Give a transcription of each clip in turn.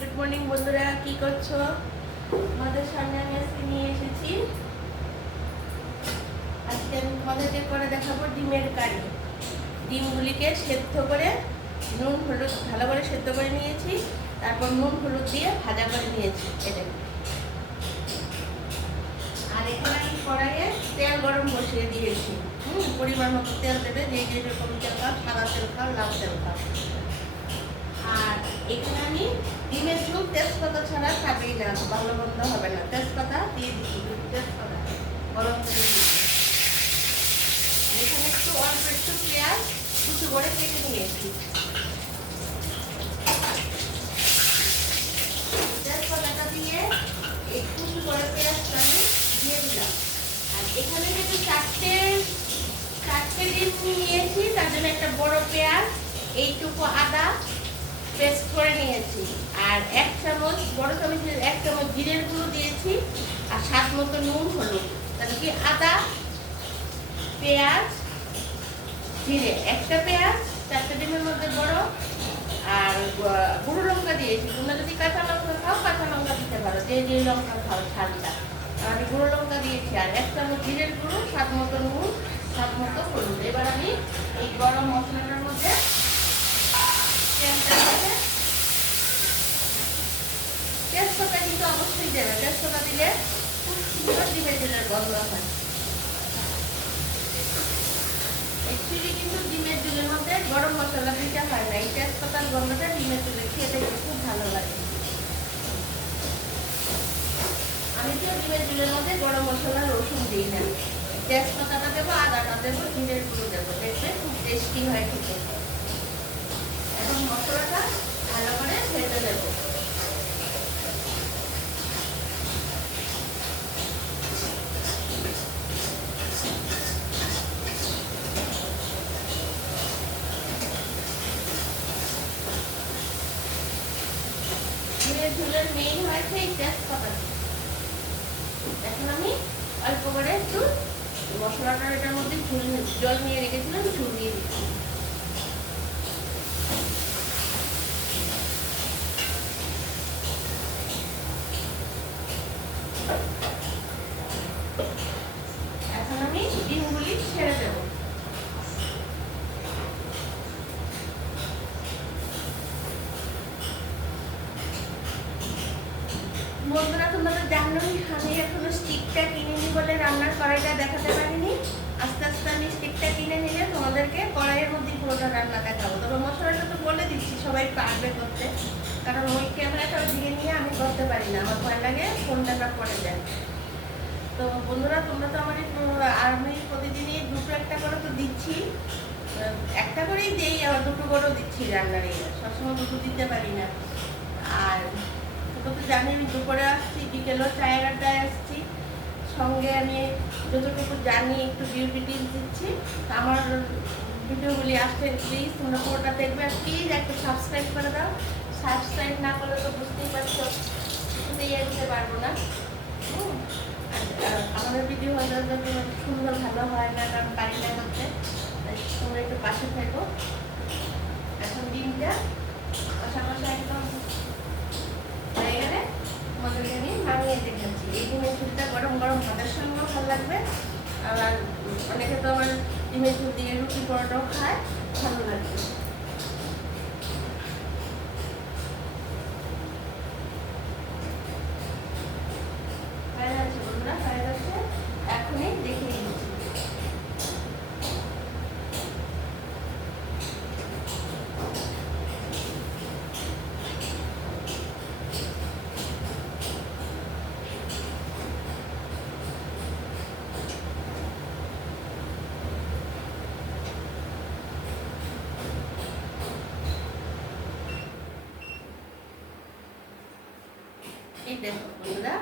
Good morning বন্ধুরা, কি করছো? তোমাদের সামনে আমি আজকে নিয়ে এসেছি। আজকে আমি তোমাদেরকে করে দেখাবো ডিমের কারি। ডিমগুলিকে সেদ্ধ করে নুন হলুদ ভালো করে সেদ্ধ করে নিয়েছি, তারপর নুন হলুদ দিয়ে ভাজা করে নিয়েছি। এটা আর এখানে আমি কড়াইয়ে তেল গরম বসিয়ে দিয়েছি। পরিমাণ মতো তেল দেবে, যে যেরকম তেল খাও, সাদা তেল খাও, লাল তেল খাও। আর এখানে আমি ডিমের ঝোল তেজপাতা ছাড়া খাবেই না, ভালো মন্দ হবে না। তেজপাতা দিয়ে দিচ্ছি, তেজপাতা গরম করে দিচ্ছি। এখানে একটু অল্প একটু পেঁয়াজ কুচি করে কেটে নিয়েছি। তেজপাতাটা দিয়ে এই কুচি করে পেঁয়াজটা আমি দিয়ে দিলাম। আর এখানে যেহেতু চারটে ডিম নিয়েছি, তার জন্য একটা বড় পেঁয়াজ, এইটুকু আদা পেস্ট করে নিয়েছি, আর এক চামচ বড় চামচের 1 চামচ জিরের গুঁড়ো দিয়েছি, আর স্বাদ মতো নুন হলুদ। তাহলে কি আদা, পেঁয়াজ, জিরে, একটা পেঁয়াজ, 4টে ডিমের মধ্যে বড়, আর গুঁড়ো লঙ্কা দিয়েছি। তোমরা যদি কাঁচা লঙ্কা খাও, কাঁচা লঙ্কা দিতে পারো, যে যে লঙ্কা খাও ঝালটা। আমি গুঁড়ো লঙ্কা দিয়েছি, আর 1 চামচ জিরের গুঁড়ো, স্বাদ মতো নুন, স্বাদ মতো হলুদ। এবার আমি এই গরম মশলাটার মধ্যে তেজপাতা কিন্তু অবশ্যই দেবে। তেজপাতা দিলে খুব সুন্দর ডিমের ঝোলের গন্ধ হয়। অ্যাকচুয়ালি কিন্তু ডিমের ঝোলের মধ্যে গরম মশলা দিতে হয় না, এই তেজপাতার গন্ধটা ডিমের ঝোলে খেতে খুব ভালো লাগে। আমি তো ডিমের ঝোলের মধ্যে গরম মশলা রসুন দিই না, তেজপাতাটা দেবো, আদাটা দেবো, জিরের গুঁড়ো দেবো, দেখবে খুব টেস্টি হয় খেতে। এখন মশলাটা ভালো করে ভেজে দেবো। ডিমের ঝোলের মেইন হয়েছে এই তেজপাতা। এখন আমি অল্প করে একটু মশলাটা এটার মধ্যে জল নিয়ে রেখেছিলাম, ঝুল দিয়ে দিচ্ছি। এখন আমি ডিমগুলি ছেড়ে দেবো। বন্ধুরা, তোমরা তো জানোই আমি এখনো স্টিকটা কিনিনি বলে রান্নার কড়াইটা দেখাতে পারিনি। আস্তে আস্তে আমি স্টিকটা কিনে নিলে তোমাদেরকে কড়াইয়ের মধ্যে পুরোটা রান্না দেখাবো। তবে মশলাটা তো বলে দিচ্ছি, সবাই পারবে করতে, কারণ ওই ক্যামেরাটা ওইদিকে নিয়ে আমি করতে পারি না, আমার ভয় লাগে ফোনটা না পড়ে যায়। তো বন্ধুরা, তোমরা তো আমার আমি প্রতিদিনই দুটো একটা করে তো দিচ্ছি, একটা করেই দিই, আবার দুটো করেও দিচ্ছি রান্নার। সবসময় দুটো দিতে পারি না। আর তো জানি আমি দুপুরে আসছি, বিকেলও চায়ের আড্ডায় আসছি, সঙ্গে আমি যতটুকু জানি একটু বিউটি টিপস দিচ্ছি। আমার ভিডিওগুলি আসতে প্লিজ তোমরা পুরোটা দেখবে, আর প্লিজ একটা সাবস্ক্রাইব করে দাও। সাবস্ক্রাইব না করলে তো বুঝতেই পারছো কিছুতেই এগোতে পারবো না। আমাদের ভিডিও হয়তো সুন্দর ভালো হয় না, কারণ পারি না করতে, তোমরা একটু পাশে থাকো। এখন ডিমটা কষা কষা একদম হয়ে গেলে তোমাদেরকে আমি নামিয়ে দেখাচ্ছি। এই ডিমের ঝোলটা গরম গরম ভাতের সঙ্গেও ভালো লাগবে, আর অনেকে তো আমার ডিমের ঝোল দিয়ে রুটি পরোটাও খায়, ভালো লাগবে। হয়ে যাচ্ছে বন্ধুরা, হয়ে যাচ্ছে, এখনই দেখিয়ে দিচ্ছি। এই দেখো বন্ধুরা,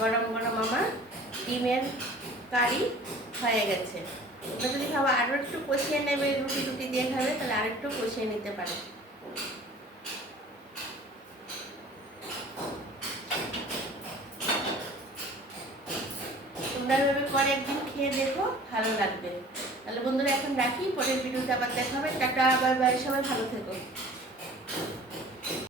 গরম গরম আমার ডিমের কারি হয়ে গেছে। তোমরা যদি খাবো আরও একটু কষিয়ে নেবে, রুটি রুটি দিয়ে খাবে, তাহলে আর একটু কষিয়ে নিতে পারে। তোমরা এভাবে করে একদিন খেয়ে দেখো, ভালো লাগবে। তাহলে বন্ধুরা এখন রাখি, পরের ভিডিওতে আবার দেখা হবে। টাটা, বাই বাই, সবাই ভালো থেকো।